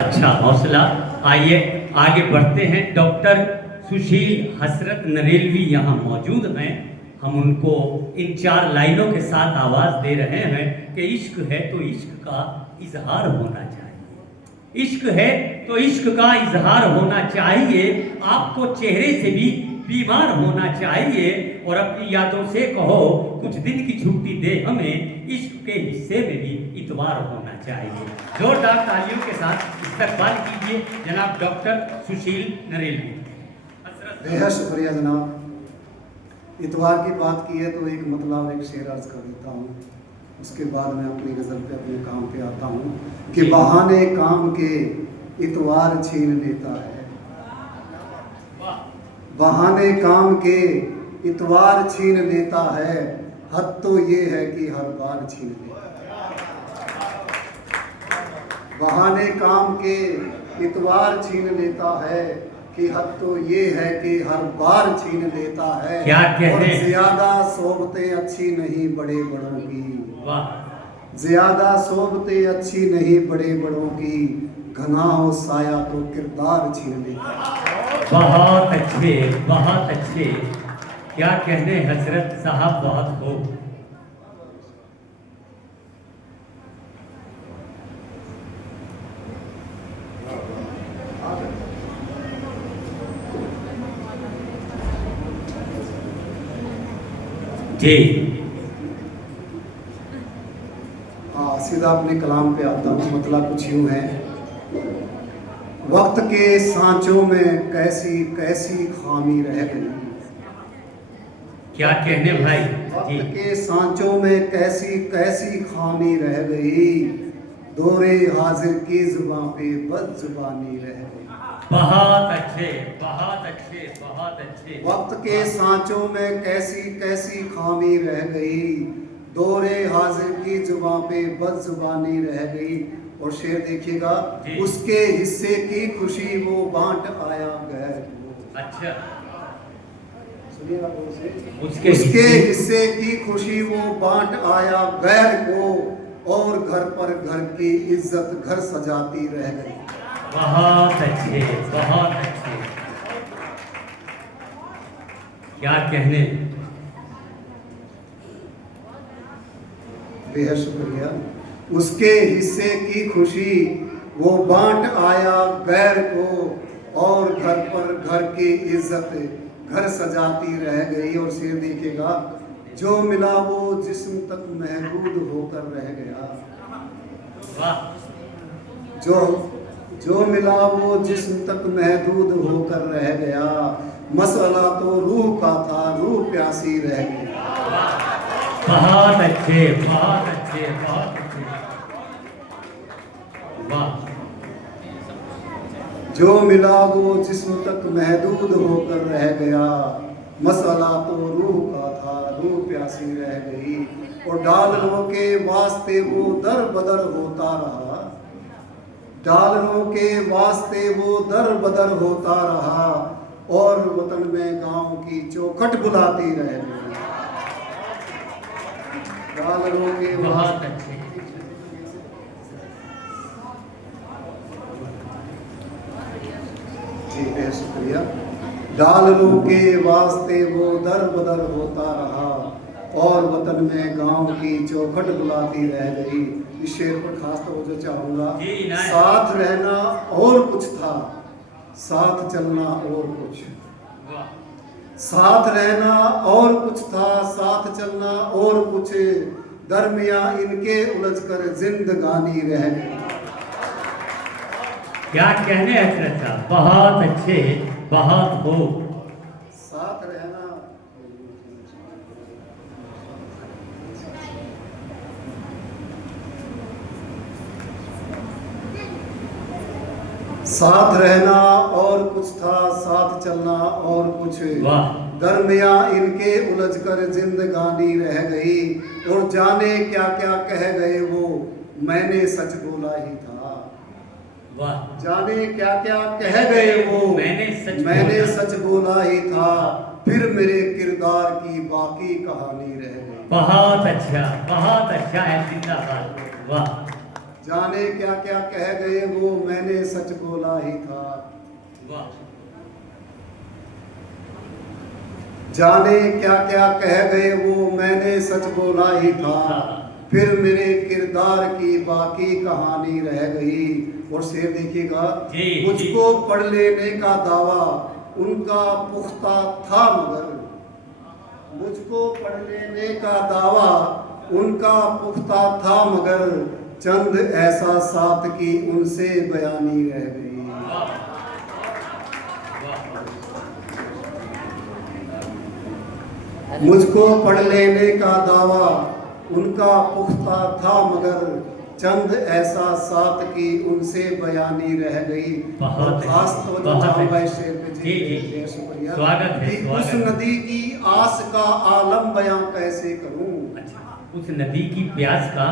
अच्छा हौसला। आइए आगे बढ़ते हैं। डॉक्टर सुशील हसरत नरेलवी यहाँ मौजूद हैं। हम उनको इन 4 लाइनों के साथ आवाज दे रहे हैं कि इश्क है तो इश्क का इजहार होना चाहिए। इश्क है तो इश्क का इजहार होना चाहिए। आपको चेहरे से भी बीमार होना चाहिए। और अपनी यादों से कहो कुछ दिन की छुट्टी दे हमें, इश्क के हिस्से में भी इतवार होना चाहिए। जोरदार तालियों के साथ इस्तकबाल कीजिए जनाब डॉक्टर सुशील नरेलवी। बेहद शुक्रिया जनाब। इतवार की बात की है तो एक मतलब और एक शेर अर्ज कर देता हूँ, उसके बाद मैं अपनी गज़ल पे अपने काम पे आता हूँ कि बहाने काम के इतवार छीन लेता है। बहाने काम के इतवार छीन लेता है, हद तो ये है कि हर बार छीन लेता है। बहाने काम के इतवार छीन लेता है कि हद तो ये है कि हर बार छीन लेता है। क्या कहते हैं? और ज्यादा सोबतें अच्छी नहीं बड़े बड़ों की, वाह। ज्यादा सोबतें अच्छी नहीं बड़े बड़ों की, घना हो साया तो किरदार छीन लेता है। बहुत अच्छे, बहुत अच्छे। क्या कहने हजरत साहब, बहुत हो। जी हाँ, सीधा अपने कलाम पे आता हूँ। मतलब कुछ यूँ है, वक्त के सांचों में कैसी कैसी खामी रह गई। क्या कहने भाई वक्त जी। के सांचों में कैसी कैसी खामी रह गई, दौरे हाजिर की जुबां पे बदजुबानी रह गई। बहुत अच्छे, बहुत अच्छे, बहुत अच्छे। वक्त के सांचों में कैसी कैसी खामी रह गई, दौरे हाजिर की जुबां पे बदजुबानी रह गई। और शेर देखिएगा, उसके हिस्से की खुशी वो बांट आया गैर को। अच्छा, सुनिएगा से, उसके हिस्से की खुशी वो बांट आया गैर को, और घर पर घर की इज्जत घर सजाती रह गई। बहुत अच्छे, बहुत अच्छे। क्या कहने। बेहद शुक्रिया। उसके हिस्से की खुशी वो बांट आया गैर को, और घर पर घर की इज्जत घर सजाती रह गई। और शेर देखिएगा, जो मिला वो जिस्म तक महदूद होकर रह गया। वाह। जो मिला वो जिस्म तक महदूद होकर rह गया, मसला तो रूह का था, रूह प्यासी रह गई। बहुत अच्छे, बहुत अच्छे, बहुत अच्छे। वाह। जो मिला वो जिस्म तक महदूद होकर रह गया, मसला तो रूह का था, रूह प्यासी रह गई। और डॉलरों के वास्ते वो दर बदर होता रहा, डॉलरों के वास्ते वो दर बदर होता रहा, और वतन में गांव की चौखट बुलाती रह गई। डॉलरों के बहुत अच्छे। जी बेहद शुक्रिया। डॉलरों के वास्ते वो दर बदर होता रहा, और वतन में गांव की चौखट बुलाती रह गई। इस शेर पर खास तवज्जो चाहूंगा। साथ रहना और कुछ था, साथ चलना और कुछ। साथ रहना और कुछ था, साथ चलना और कुछ, दरमिया इनके उलझकर जिंदगानी रह गई। क्या कहने हजरत साहब, बहुत अच्छे, बहुत हो। साथ रहना साथ रहना और कुछ था, साथ चलना और कुछ, वाह। दरमिया इनके उलझकर जिंदगानी रह गई। और जाने क्या क्या कह गए वो, मैंने सच बोला ही था। वाह। जाने क्या क्या कह गए वो, मैंने सच बोला ही था। फिर मेरे किरदार की बाकी कहानी रह गई। बहुत अच्छा, बहुत अच्छा है। जिंदाबाद। वाह। जाने क्या क्या कह गए वो मैंने सच बोला ही था। वाह। जाने क्या क्या कह गए वो मैंने सच बोला ही था, फिर मेरे किरदार की बाकी कहानी रह गई। और शेर देखिएगा, जी, मुझको पढ़ लेने का दावा उनका पुख्ता था मगर, मुझको पढ़ लेने का दावा उनका पुख्ता था मगर, चंद ऐसा साथ की उनसे बयानी रह गई। मुझको पढ़ लेने का दावा उनका पुख्ता था मगर, चंद ऐसा साथ की उनसे बयानी रह गई। और खास तवज्जो चाहूंगा इस शेर पे। जी शुक्रिया। स्वागत है, कि स्वागत उस है। नदी की आस का आलम बयां कैसे करूं। अच्छा, उस नदी की प्यास का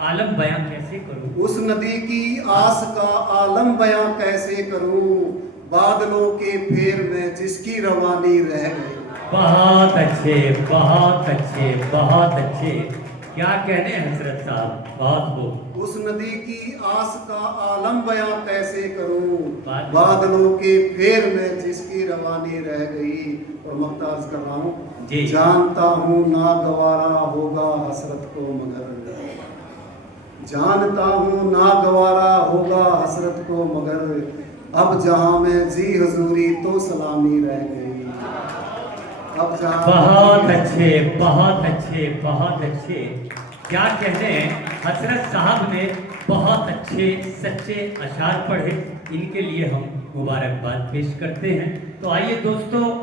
आलम बयां कैसे करूं। उस नदी की आस का आलम बयां कैसे करूं, बादलों के फेर में जिसकी रवानी रह गई। बहुत अच्छे, बहुत अच्छे, बहुत अच्छे। क्या कहने हजरत साहब, बहुत खूब। उस नदी की आस का आलम बयां कैसे करूं, बात- बादलों के फेर में जिसकी रवानी रह गई। और मख्तार कर रहा हूं, जी। जानता हूं नागवारा होगा हसरत को मगर, जानता हूं नागवारा होगा हसरत को मगर, अब जहां में जी हजूरी तो सलामी रह गई। अब जहां बहुत अच्छे, बहुत अच्छे, बहुत अच्छे। क्या कहने हजरत साहब ने बहुत अच्छे सच्चे अशार पढ़े, इनके लिए हम मुबारकबाद पेश करते हैं। तो आइए दोस्तों।